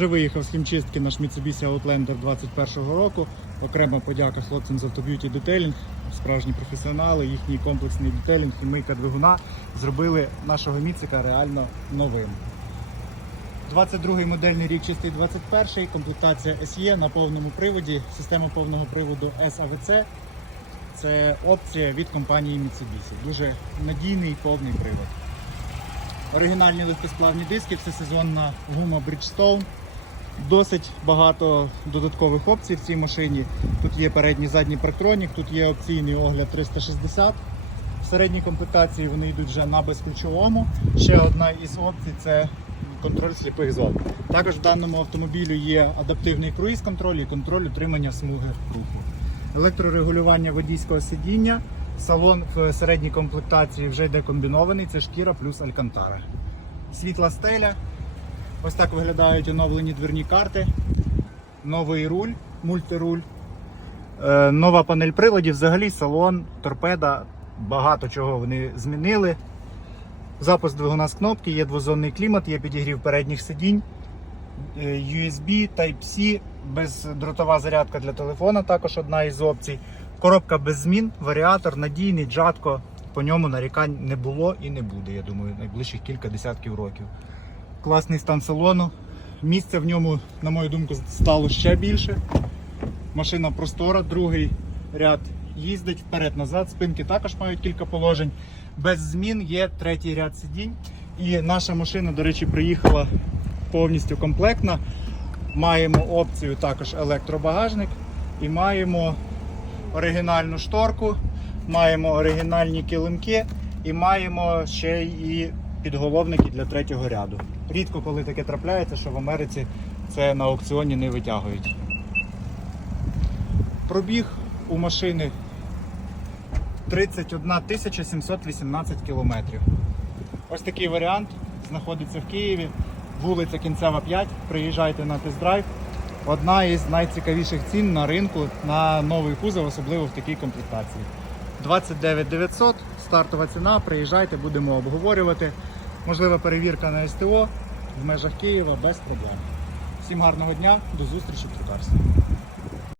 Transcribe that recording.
Вже виїхав з хімчистки наш Mitsubishi Outlander 21-го року. Окрема подяка хлопцям з Autobeauty Detailing, справжні професіонали, їхній комплексний детейлінг і мийка двигуна зробили нашого міцика реально новим. 22-й модельний рік, чистий 21-й, комплектація SE на повному приводі, система повного приводу SAVC. Це опція від компанії Mitsubishi. Дуже надійний повний привод. Оригінальні легкосплавні диски, всесезонна гума Bridgestone. Досить багато додаткових опцій в цій машині. Тут є передній задній парктронік, тут є опційний огляд 360. В середній комплектації вони йдуть вже на безключовому. Ще одна із опцій це контроль сліпих зон. Також в даному автомобілю є адаптивний круїз-контроль і контроль утримання смуги руху. Електрорегулювання водійського сидіння. Салон в середній комплектації вже йде комбінований, це шкіра плюс алькантара. Світла стеля. Ось так виглядають оновлені дверні карти. Новий руль, мультируль. Е, нова панель приладів, взагалі салон, торпеда, багато чого вони змінили. Запуск двигуна з кнопки, є двозонний клімат, є підігрів передніх сидінь, е, USB, Type-C, бездротова зарядка для телефона, також одна із опцій. Коробка без змін, варіатор, надійний, джатко. По ньому нарікань не було і не буде, я думаю, найближчих кілька десятків років. Класний стан салону. Місця в ньому, на мою думку, стало ще більше. Машина простора, другий ряд їздить вперед-назад, спинки також мають кілька положень. Без змін є третій ряд сидінь. І наша машина, до речі, приїхала повністю комплектна. Маємо опцію також електробагажник і маємо оригінальну шторку, маємо оригінальні килимки і маємо ще і підголовники для третього ряду. Рідко коли таке трапляється, що в Америці це на аукціоні не витягують. Пробіг у машини 31 718 кілометрів. Ось такий варіант знаходиться в Києві, вулиця Кінцева 5. Приїжджайте на тест-драйв. Одна із найцікавіших цін на ринку на новий кузов, особливо в такій комплектації. 29 900, стартова ціна. Приїжджайте, будемо обговорювати. Можлива перевірка на СТО в межах Києва без проблем. Всім гарного дня, до зустрічі в Трукарстві.